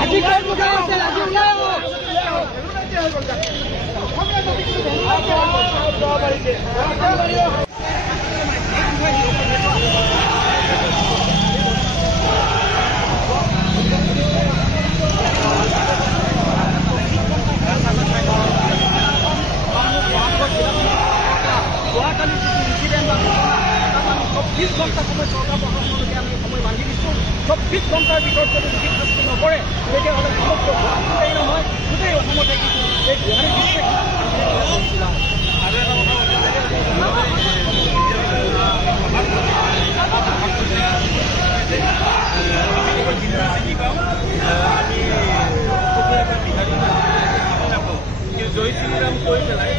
আজি ক'ত মুখা আছে আজি ওলাই যোৱাকালি যিটো ইনচিডেণ্ট বা ঘটনা এটা আমি 24 ঘণ্টা সময় চৰকাৰ প্ৰশাসনলৈকে আমি সময় বান্ধি দিছোঁ। 24 ঘণ্টাৰ ভিতৰত যদি উচিত শাস্তি নকৰে তেতিয়াহ'লে সমগ্ৰ গুৱাহাটীতেই নহয় গোটেই অসমতে কিন্তু এই গুৱাহাটী ডিষ্ট্ৰিক্ট জয় শ্ৰীৰাম কৈ পেলাই